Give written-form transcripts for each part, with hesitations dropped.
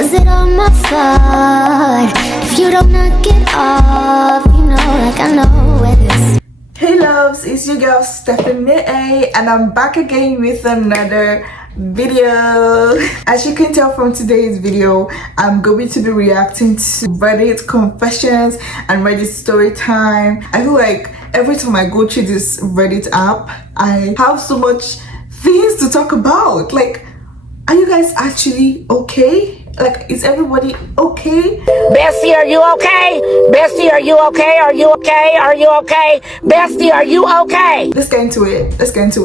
Was it all my fault? If you don't knock it off, you know, like I know where this. Hey loves, it's your girl Stephanie and I'm back again with another video. As you can tell from today's video, I'm going to be reacting to Reddit confessions and Reddit story time. I feel like every time I go through this Reddit app, I have so much things to talk about. Like, are you guys actually okay? Like, is everybody okay? Bestie, are you okay? Bestie, are you okay? Are you okay? Are you okay? Bestie, are you okay? Let's get into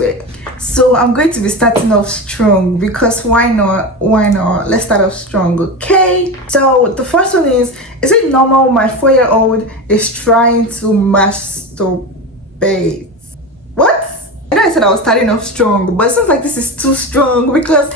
it. So I'm going to be starting off strong because why not? Let's start off strong, okay? So the first one is it normal my 4-year-old is trying to masturbate? What? I know I said I was starting off strong, but it seems like this is too strong because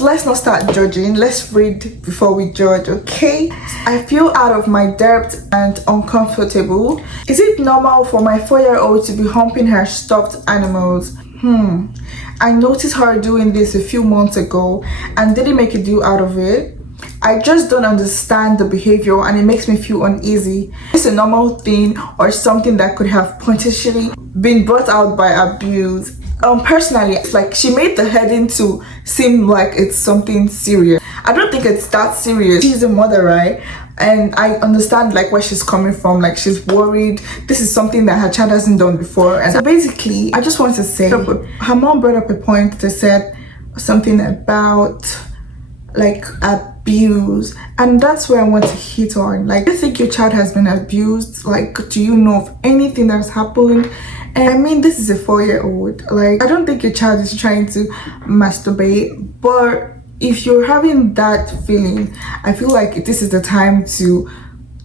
let's not start judging. Let's read before we judge, okay? I feel out of my depth and uncomfortable. Is it normal for my 4-year-old to be humping her stuffed animals? I noticed her doing this a few months ago and didn't make a deal out of it. I just don't understand the behavior and it makes me feel uneasy. It's a normal thing or something that could have potentially been brought out by abuse. Personally, it's like she made the heading to seem like it's something serious. I don't think it's that serious. She's a mother, right? And I understand like where she's coming from. Like, she's worried. This is something that her child hasn't done before. And so basically, I just want to say, her mom brought up a point that said something about like abuse, and that's where I want to hit on. Like, do you think your child has been abused? Like, do you know of anything that's happened? And I mean, this is a 4-year-old. Like, I don't think your child is trying to masturbate, but if you're having that feeling, I feel like this is the time to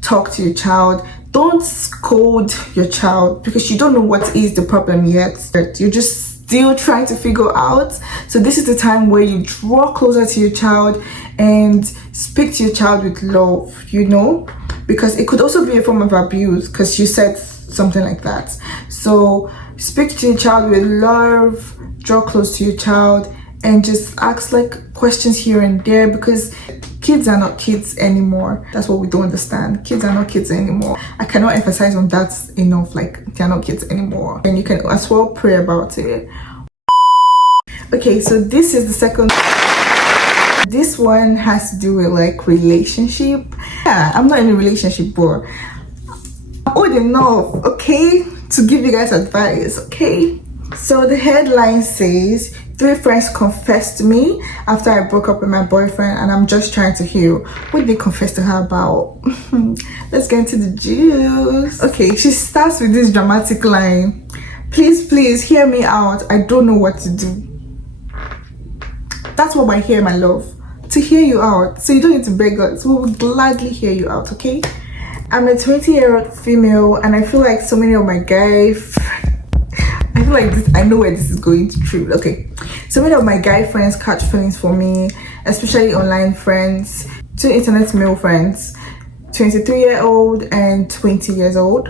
talk to your child. Don't scold your child because you don't know what is the problem yet. You're just still trying to figure out. So this is the time where you draw closer to your child and speak to your child with love, you know, because it could also be a form of abuse because you said something like that. So speak to your child with love, draw close to your child, and just ask like questions here and there, because kids are not kids anymore. That's what we don't understand. Kids are not kids anymore. I cannot emphasize on that enough. Like, they're not kids anymore, and you can as well pray about it. Okay, so this is the second. This one has to do with like relationship. Yeah, I'm not in a relationship, but I'm old enough, okay, to give you guys advice, okay? So the headline says 3 friends confessed to me after I broke up with my boyfriend and I'm just trying to heal. What did they confess to her about? Let's get into the juice. Okay, she starts with this dramatic line. Please hear me out. I don't know what to do. That's what we're here, my love, to hear you out. So you don't need to beg us. We will gladly hear you out, okay? I'm a 20-year-old female and I feel like so many of my guys, I feel like this, I know where this is going to true. Okay, so many of my guy friends catch feelings for me, especially online friends, 2 internet male friends, 23-year-old and 20 years old,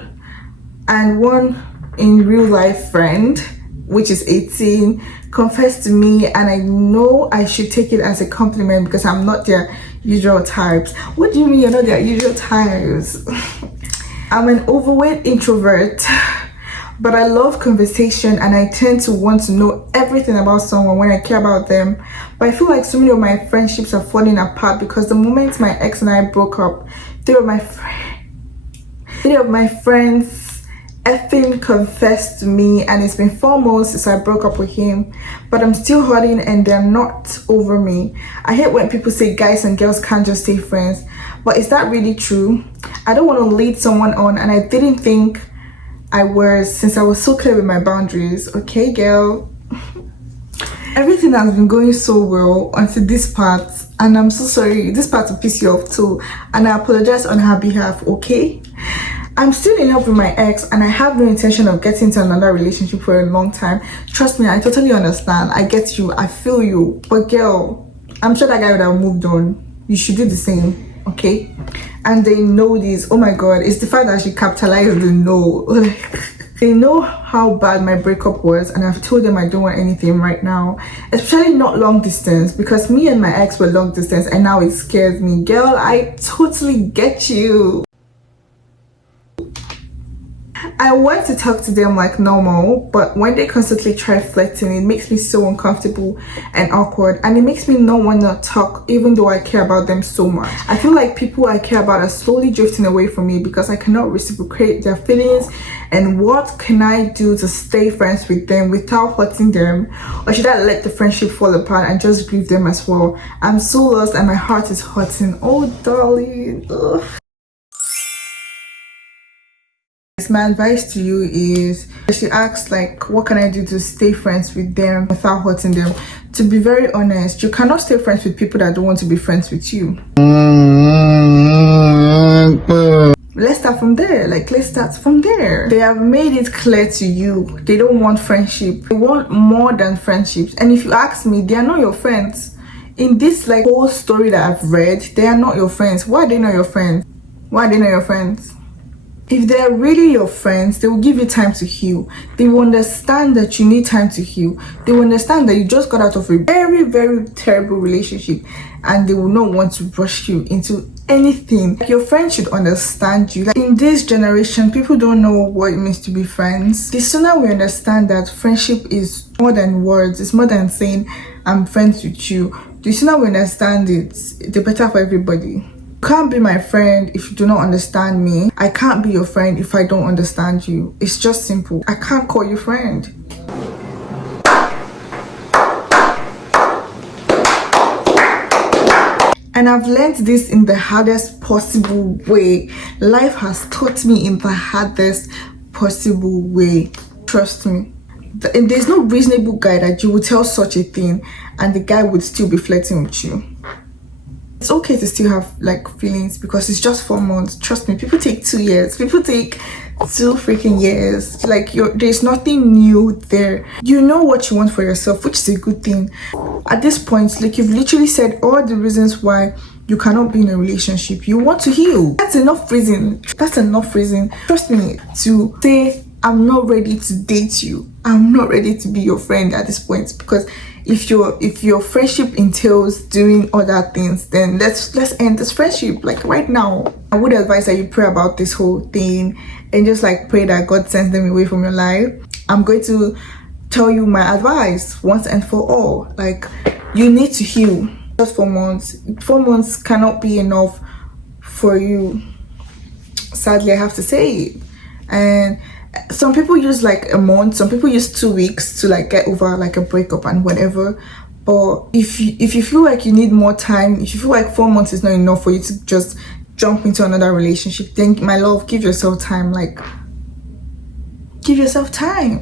and 1 in real life friend, which is 18, confessed to me, and I know I should take it as a compliment because I'm not their usual types. What do you mean you're not their usual types? I'm an overweight introvert, but I love conversation and I tend to want to know everything about someone when I care about them. But I feel like so many of my friendships are falling apart because the moment my ex and I broke up, 3 of my friends effing confessed to me, and it's been 4 months since I broke up with him, but I'm still hurting and they're not over me. I hate when people say guys and girls can't just stay friends, but is that really true? I don't want to lead someone on, and I didn't think I was, since I was so clear with my boundaries. Okay, girl. Everything has been going so well until this part, and I'm so sorry. This part will piss you off too, and I apologize on her behalf, okay? I'm still in love with my ex and I have no intention of getting into another relationship for a long time. Trust me, I totally understand. I get you, I feel you. But girl, I'm sure that guy would have moved on. You should do the same, okay? And they know this. Oh my god, it's the fact that she capitalized the no. They know how bad my breakup was, and I've told them I don't want anything right now, especially not long distance, because me and my ex were long distance and now it scares me. Girl, I totally get you. I want to talk to them like normal, but when they constantly try flirting, it makes me so uncomfortable and awkward, and it makes me not want to talk even though I care about them so much. I feel like people I care about are slowly drifting away from me because I cannot reciprocate their feelings. And what can I do to stay friends with them without hurting them? Or should I let the friendship fall apart and just grieve them as well? I'm so lost and my heart is hurting. Oh darling. Ugh. My advice to you is, she asks like, what can I do to stay friends with them without hurting them? To be very honest, you cannot stay friends with people that don't want to be friends with you. Let's start from there. They have made it clear to you they don't want friendship. They want more than friendships. And if you ask me, they are not your friends. In this like whole story that I've read, they are not your friends. Why are they not your friends? If they're really your friends, they will give you time to heal. They will understand that you need time to heal. They will understand that you just got out of a very, very terrible relationship, and they will not want to rush you into anything. Your friends should understand you. Like, in this generation, people don't know what it means to be friends. The sooner we understand that friendship is more than words, it's more than saying I'm friends with you, the sooner we understand it, the better for everybody. You can't be my friend if you do not understand me. I can't be your friend if I don't understand you. It's just simple. I can't call you friend. And I've learned this in the hardest possible way. Life has taught me in the hardest possible way. Trust me. And there's no reasonable guy that you would tell such a thing and the guy would still be flirting with you. It's okay to still have like feelings because it's just 4 months. Trust me, people take 2 years. People take 2 freaking years. Like, there's nothing new there. You know what you want for yourself, which is a good thing. At this point, like, you've literally said all the reasons why you cannot be in a relationship. You want to heal. That's enough reason. Trust me, to say I'm not ready to date you. I'm not ready to be your friend at this point, because if your friendship entails doing other things, then let's end this friendship like right now. I would advise that you pray about this whole thing and just like pray that God sends them away from your life. I'm going to tell you my advice once and for all. Like, you need to heal. Just 4 months. 4 months cannot be enough for you. Sadly, I have to say it. And some people use like a month, some people use 2 weeks to like get over like a breakup and whatever. But if you feel like you need more time, if you feel like 4 months is not enough for you to just jump into another relationship, then my love, give yourself time. Like, give yourself time.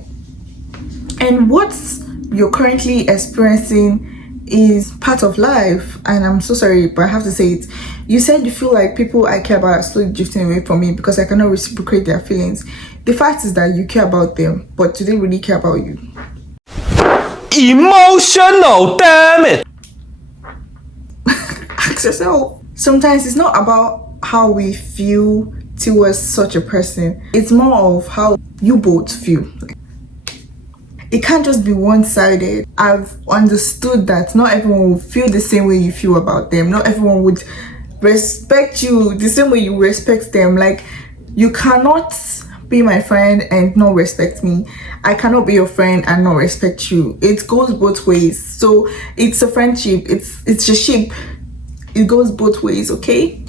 And what you're currently experiencing is part of life, and I'm so sorry, but I have to say it. You said you feel like people I care about are slowly drifting away from me because I cannot reciprocate their feelings. The fact is that you care about them, but do they really care about you? Emotional, damn it! Ask yourself. Sometimes it's not about how we feel towards such a person. It's more of how you both feel. It can't just be one-sided. I've understood that not everyone will feel the same way you feel about them. Not everyone would respect you the same way you respect them. Like, you cannot be my friend and not respect me. I cannot be your friend and not respect you. It goes both ways. So it's a friendship. It's a ship. It goes both ways, okay?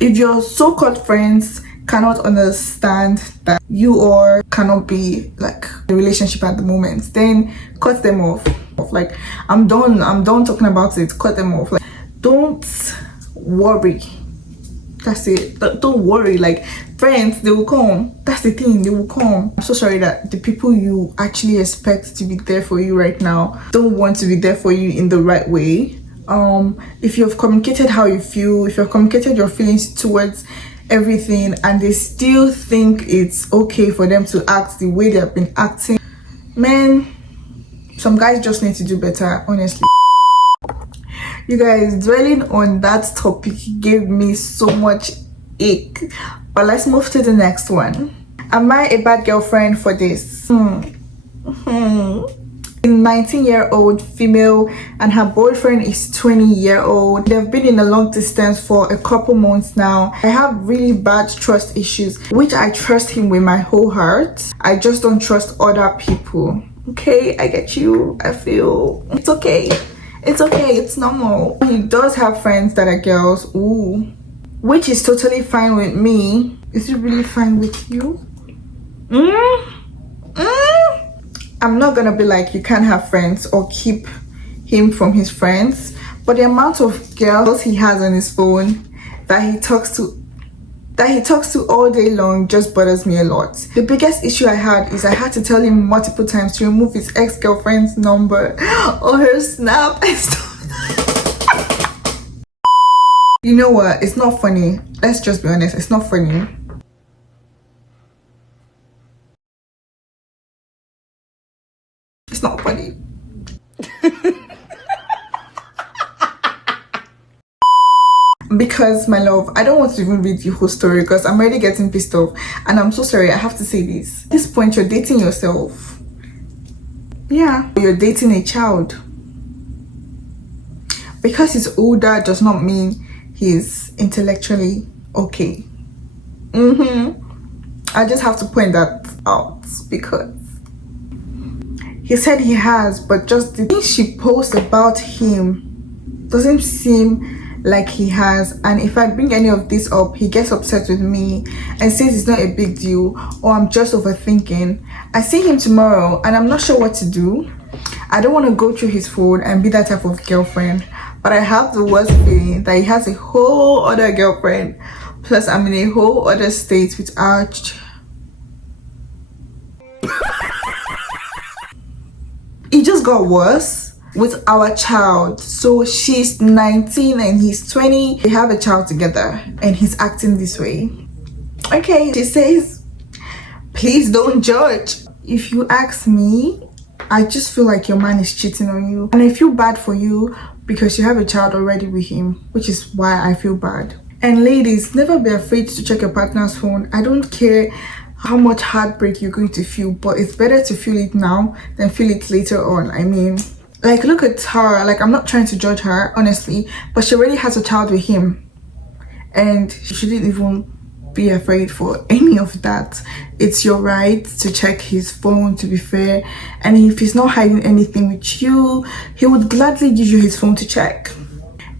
If your so-called friends cannot understand that you or cannot be like a relationship at the moment, then cut them off. Like, I'm done talking about it. Cut them off. Like, don't worry. That's it. Don't worry. Like, friends, they will come. That's the thing, they will come. I'm so sorry that the people you actually expect to be there for you right now don't want to be there for you in the right way. If you've communicated how you feel, if you've communicated your feelings towards everything, and they still think it's okay for them to act the way they have been acting, man, some guys just need to do better, honestly. You guys, dwelling on that topic gave me so much ache, but let's move to the next one. Am I a bad girlfriend for this? A 19-year-old female and her boyfriend is 20-year-old. They've been in a long distance for a couple months now. I have really bad trust issues, which I trust him with my whole heart. I just don't trust other people. Okay, I get you. I feel it's okay. It's okay. It's normal. He does have friends that are girls. Ooh, which is totally fine with me. Is it really fine with you? I'm not gonna be like you can't have friends or keep him from his friends, but the amount of girls he has on his phone that he talks to all day long just bothers me a lot. The biggest issue I had is I had to tell him multiple times to remove his ex-girlfriend's number or her snap and stuff. You know what? It's not funny. Let's just be honest. It's not funny. It's not funny. Because, my love, I don't want to even read the whole story because I'm already getting pissed off, and I'm so sorry. I have to say this. At this point, you're dating yourself. Yeah, you're dating a child. Because he's older does not mean he's intellectually okay. I just have to point that out because he said he has, but just the things she posts about him doesn't seem like he has. And if I bring any of this up, he gets upset with me and says it's not a big deal or I'm just overthinking. I see him tomorrow and I'm not sure what to do. I don't want to go through his phone and be that type of girlfriend, but I have the worst feeling that he has a whole other girlfriend, plus I'm in a whole other state without. It just got worse with our child. So she's 19 and he's 20. They have a child together and he's acting this way. Okay, she says, please don't judge. If you ask me, I just feel like your man is cheating on you, and I feel bad for you because you have a child already with him, which is why I feel bad. And ladies, never be afraid to check your partner's phone. I don't care how much heartbreak you're going to feel, but it's better to feel it now than feel it later on. I mean, like, look at her. Like, I'm not trying to judge her, honestly, but she already has a child with him and she shouldn't even be afraid for any of that. It's your right to check his phone, to be fair, and if he's not hiding anything with you, he would gladly give you his phone to check.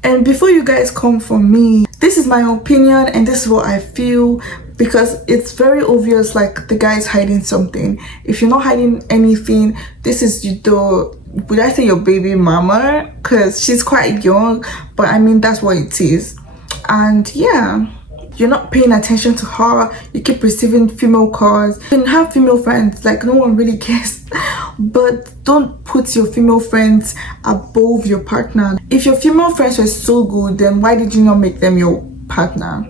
And before you guys come for me, this is my opinion and this is what I feel, because it's very obvious like the guy is hiding something. If you're not hiding anything, this is would I say your baby mama, because she's quite young, but I mean that's what it is. And yeah, you're not paying attention to her. You keep receiving female calls. You can have female friends, like no one really cares, but don't put your female friends above your partner. If your female friends were so good, then why did you not make them your partner?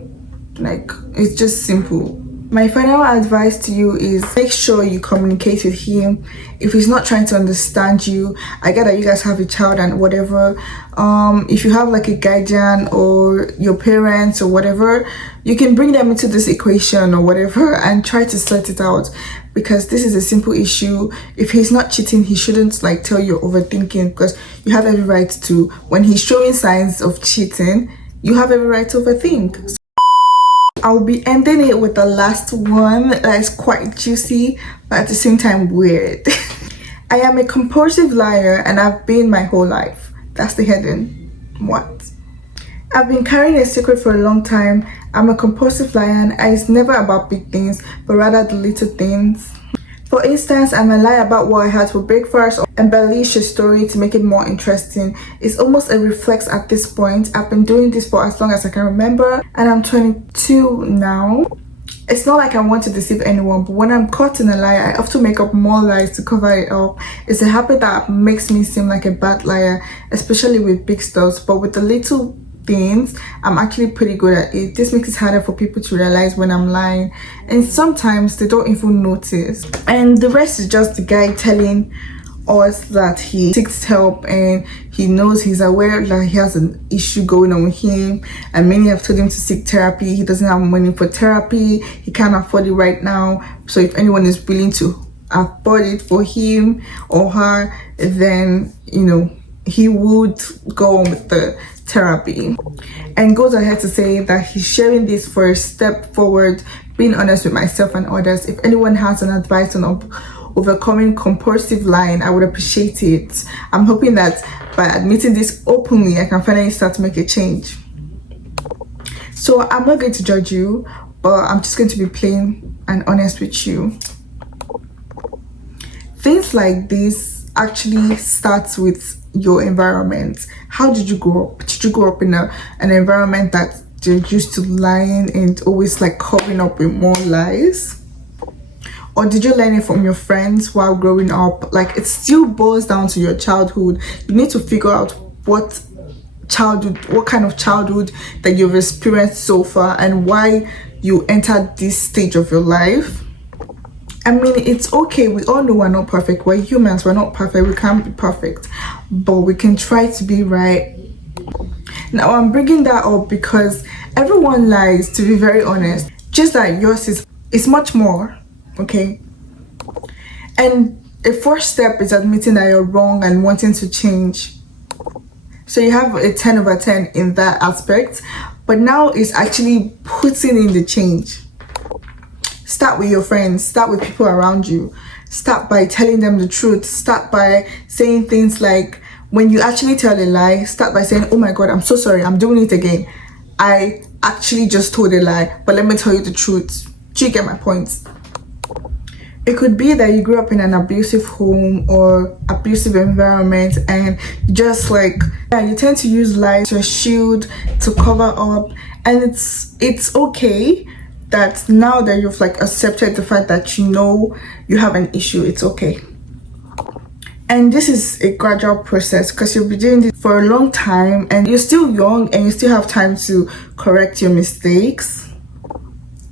Like, it's just simple. My final advice to you is make sure you communicate with him. If he's not trying to understand you, I get that you guys have a child and whatever. If you have like a guardian or your parents or whatever, you can bring them into this equation or whatever and try to sort it out, because this is a simple issue. If he's not cheating, he shouldn't like tell you overthinking, because you have every right to. When he's showing signs of cheating, you have every right to overthink. I'll be ending it with the last one that is quite juicy, but at the same time weird. I am a compulsive liar and I've been my whole life. That's the heading. What? I've been carrying a secret for a long time. I'm a compulsive liar and it's never about big things, but rather the little things. For instance, I might lie about what I had for breakfast or embellish a story to make it more interesting. It's almost a reflex at this point. I've been doing this for as long as I can remember, and I'm 22 now. It's not like I want to deceive anyone, but when I'm caught in a lie, I often make up more lies to cover it up. It's a habit that makes me seem like a bad liar, especially with big stuff, but with the little things, I'm actually pretty good at it. This makes it harder for people to realize when I'm lying, and sometimes they don't even notice. And the rest is just the guy telling us that he seeks help and he knows, he's aware that he has an issue going on with him, and many have told him to seek therapy. He doesn't have money for therapy, he can't afford it right now. So if anyone is willing to afford it for him or her, then you know he would go on with the therapy. And goes ahead to say that he's sharing this for a step forward, being honest with myself and others. If anyone has an advice on overcoming compulsive lying, I would appreciate it. I'm hoping that by admitting this openly, I can finally start to make a change. So I'm not going to judge you, but I'm just going to be plain and honest with you. Things like this actually starts with your environment. How did you grow up? Did you grow up in an environment that you're used to lying and always like covering up with more lies? Or did you learn it from your friends while growing up? Like, it still boils down to your childhood. You need to figure out what kind of childhood that you've experienced so far and why you entered this stage of your life. I mean, it's okay. We all know we're not perfect. We're humans. We're not perfect. We can't be perfect. But we can try to be right. Now, I'm bringing that up because everyone lies, to be very honest. Just that yours is much more. Okay, and a first step is admitting that you're wrong and wanting to change. So you have a 10 over 10 in that aspect, but now it's actually putting in the change. Start with your friends, start with people around you, start by telling them the truth, start by saying things like, when you actually tell a lie, start by saying, oh my god, I'm so sorry, I'm doing it again, I actually just told a lie, but let me tell you the truth. Do you get my point? It could be that you grew up in an abusive home or abusive environment, and just like, yeah, you tend to use lies as a shield to cover up. And it's okay that now that you've like accepted the fact that you know you have an issue, it's okay. And this is a gradual process because you'll be doing this for a long time and you're still young and you still have time to correct your mistakes.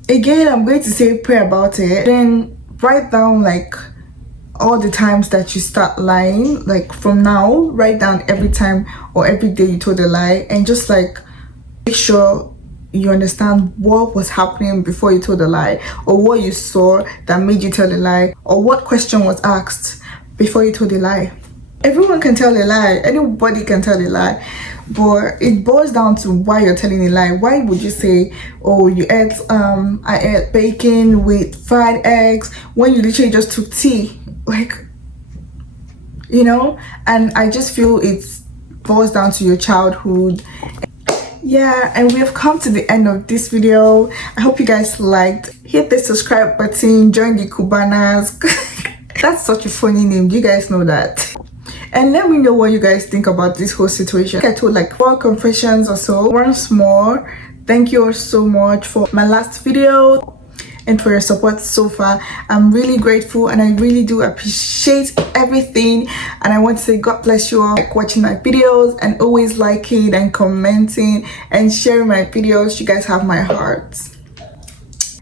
Again, I'm going to say pray about it. Then write down like all the times that you start lying. Like from now, write down every time or every day you told a lie, and just like make sure you understand what was happening before you told a lie, or what you saw that made you tell a lie, or what question was asked before you told a lie. Everyone can tell a lie, anybody can tell a lie, but it boils down to why you're telling a lie. Why would you say, oh, I ate bacon with fried eggs, when you literally just took tea? Like, you know? And I just feel it boils down to your childhood. Yeah, and we have come to the end of this video. I hope you guys liked. Hit the subscribe button, join the Cubanas. That's such a funny name, do you guys know that? And let me know what you guys think about this whole situation. I told like 4 confessions or so. Once more, thank you all so much for my last video and for your support so far. I'm really grateful and I really do appreciate everything, and I want to say God bless you all for watching my videos and always liking and commenting and sharing my videos. You guys have my heart.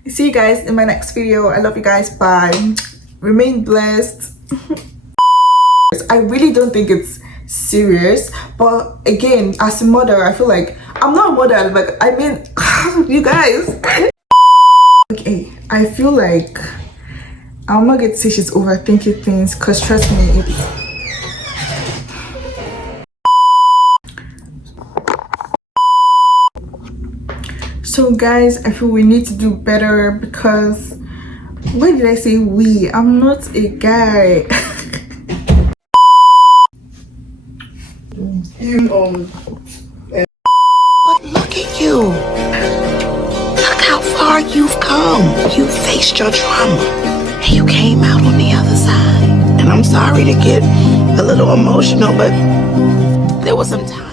See you guys in my next video. I love you guys. Bye. Remain blessed. I really don't think it's serious, but again, as a mother, I feel like I'm not a mother, but I mean, you guys. Okay, I feel like I'm not going to say she's overthinking things, because trust me, so guys, I feel we need to do better, because why did I say we? I'm not a guy. But look at you. Look how far you've come. You faced your trauma and you came out on the other side. And I'm sorry to get a little emotional, but there was some time.